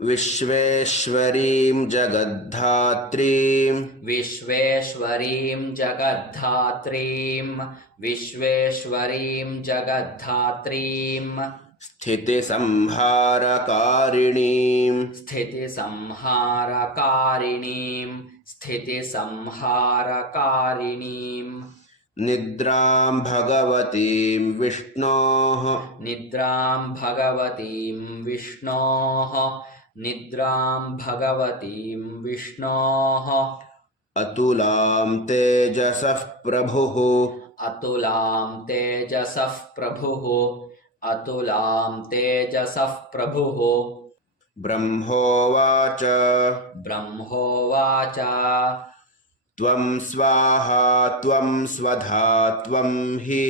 विश्वेश्वरीं जगद्धात्रीं विश्वेश्वरीं जगद्धात्रीं विश्वेश्वरीं जगद्धात्रीं स्थितिसंहारकारिणीं स्थितिसंहारकारिणीं स्थितिसंहारकारिणीं निद्रां भगवतीं विष्णोः निद्रां भगवतीं विष्णोः निद्रां भगवतीं विष्णोः अतुलां तेजसः प्रभुः अतुलां तेजसः प्रभुः अतुलां तेजसः प्रभुः ब्रह्मोवाच ब्रह्मोवाच त्वं स्वाहा त्वं स्वधा त्वं हि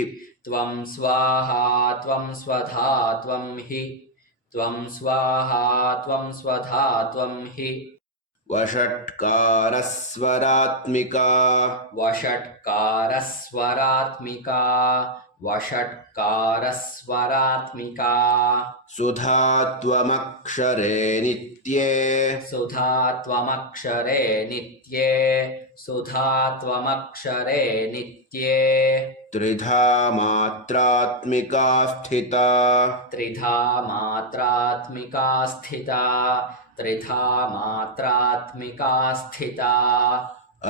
त्वं स्वाहा त्वं स्वधा त्वं हि त्वं स्वाहा त्वं स्वधा त्वं हि वषट्कारस्वरात्मिका वषट्कारस्वरात्मिका वषट्कारस्वरात्मिका सुधा त्वमक्षरे नित्ये सुधा त्वमक्षरे नित्ये सुधा त्वमक्षरे नित्ये त्रिधा मात्रात्मिका स्थिता त्रिधा मात्रात्मिका स्थिता त्रिधा मात्रात्मिका स्थिता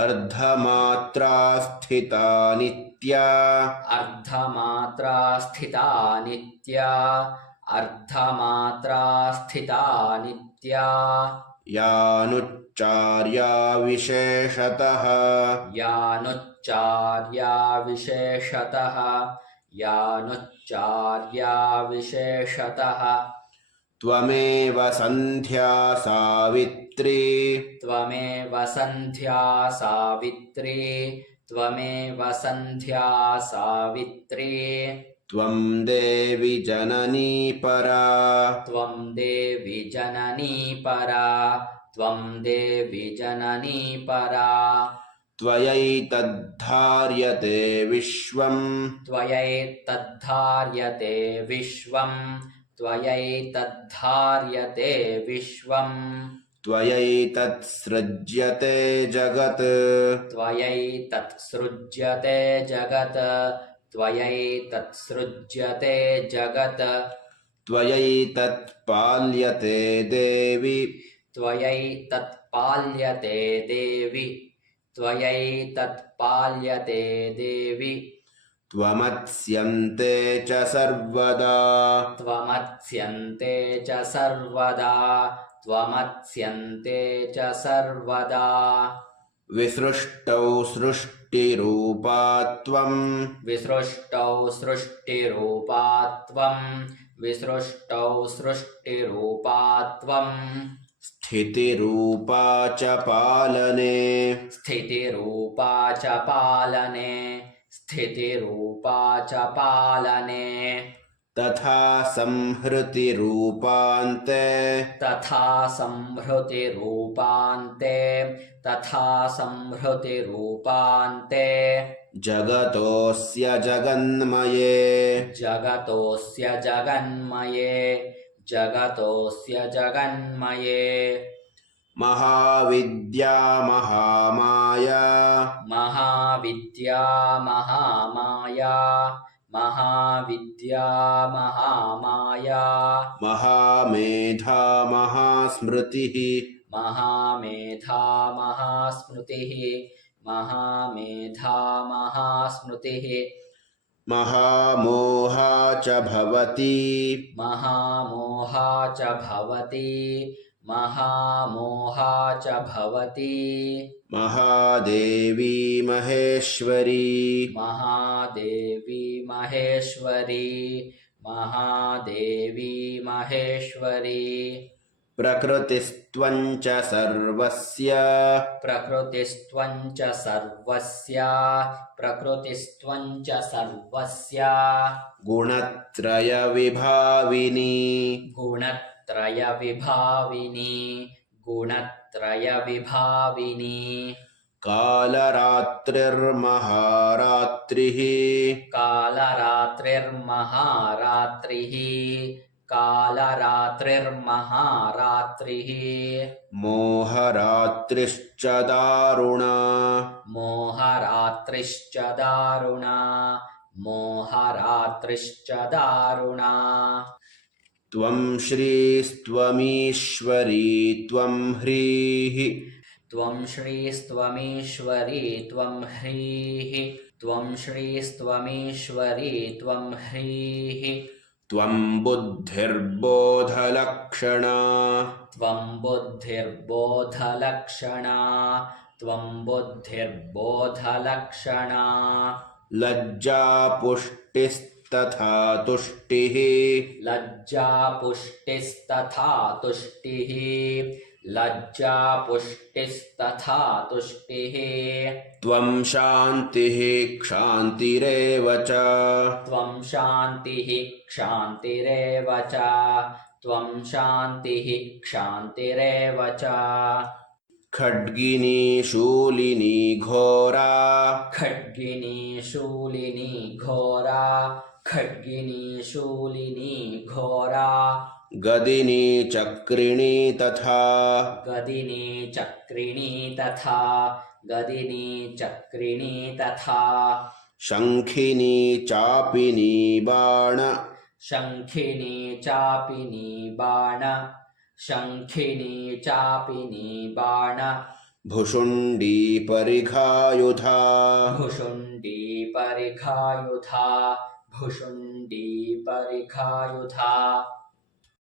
अर्धमात्रा स्थिता नित्या अर्धमात्रा स्थिता नित्या अर्धमात्रा स्थिता नित्या यानुच्चार्या विशेषतः यानुच्चार्या विशेषतः यानुच्चार्या विशेषतः त्वमेव सन्ध्या सावित्री त्वमेव सन्ध्या सावित्री त्वमेव सन्ध्या सावित्री त्वं देवि जननी परा त्वं देवि जननी परा त्वं देवि जननी परा त्वयैतद्धार्यते विश्वम् त्वयैतद्धार्यते विश्वम् त्वयैतद्धार्यते विश्वम् त्वयैतत्सृज्यते जगत् त्वयैतत्सृज्यते जगत् त्वयैतत्सृज्यते जगत् त्वयैतत्पाल्यते देवि त्वयैतत्पाल्यते देवि त्वयैतत्पाल्यते देवि त्वमत्स्यन्ते च सर्वदा त्वमत्स्यन्ते च सर्वदा त्वमत्स्यन्ते च सर्वदा विसृष्टौ सृष्टिरूपा त्वम् विसृष्टौ सृष्टिरूपा त्वं विसृष्टौ सृष्टिरूपा त्वं स्थितिरूपा च पालने स्थितिरूपा च पालने स्थितिरूपा च पालने तथा संहृतिरूपान्ते तथा संहृतिरूपान्ते तथा संहृतिरूपान्ते जगतोऽस्य जगन्मये जगतोऽस्य जगन्मये जगतोऽस्य जगन्मये महाविद्या महामाया महाविद्या महामाया महाविद्या महामाया महामेधा महास्मृतिः महामेधा महास्मृतिः महामेधा महास्मृतिः महामोहा च भवति महामोहा च भवति महामोहा च भवति महादेवी महेश्वरी महादेवी महेश्वरी महादेवी महेश्वरी प्रकृतिस्त्वं च सर्वस्य प्रकृतिस्त्वं च सर्वस्य प्रकृतिस्त्वं च सर्वस्य गुणत्रयविभाविनी गुणत्रयविभाविनी गुणत्रयविभाविनी कालरात्रिर्महारात्रिः कालरात्रिर्महारात्रिः कालरात्रिर्महारात्रिः मोहरात्रिश्च दारुणा मोहरात्रिश्च दारुणा मोहरात्रिश्च दारुणा त्वं श्रीस्त्वमीश्वरी त्वं ह्रीः त्वं श्रीस्त्वमीश्वरी त्वं ह्रीः त्वं श्रीस्त्वमीश्वरी त्वं ह्रीः त्वं बुद्धिर्बोधलक्षणा त्वं बुद्धिर्बोधलक्षणा त्वं बुद्धिर्बोधलक्षणा लज्जा पुष्टिस्तथा तुष्टिः लज्जा पुष्टिस्तथा तुष्टिः लज्जा पुष्टिस्तथा तुष्टिः त्वं शान्तिः क्षान्तिरेव च त्वं शान्तिः क्षान्तिरेव च त्वं शान्तिः क्षान्तिरेव च खड्गिनी शूलिनी घोरा खड्गिनी शूलिनी घोरा खड्गिनी शूलिनी घोरा गदिनी चक्रिणी तथा गदिनी चक्रिणी तथा गदिनी चक्रिणी तथा शङ्खिनी चापिनी बाण शङ्खिनी चापिनी बाण शङ्खिनी चापिनी बाण भुषुण्डी परिघायुधा भुषुण्डी परिघायुधा भुषुण्डी परिघायुधा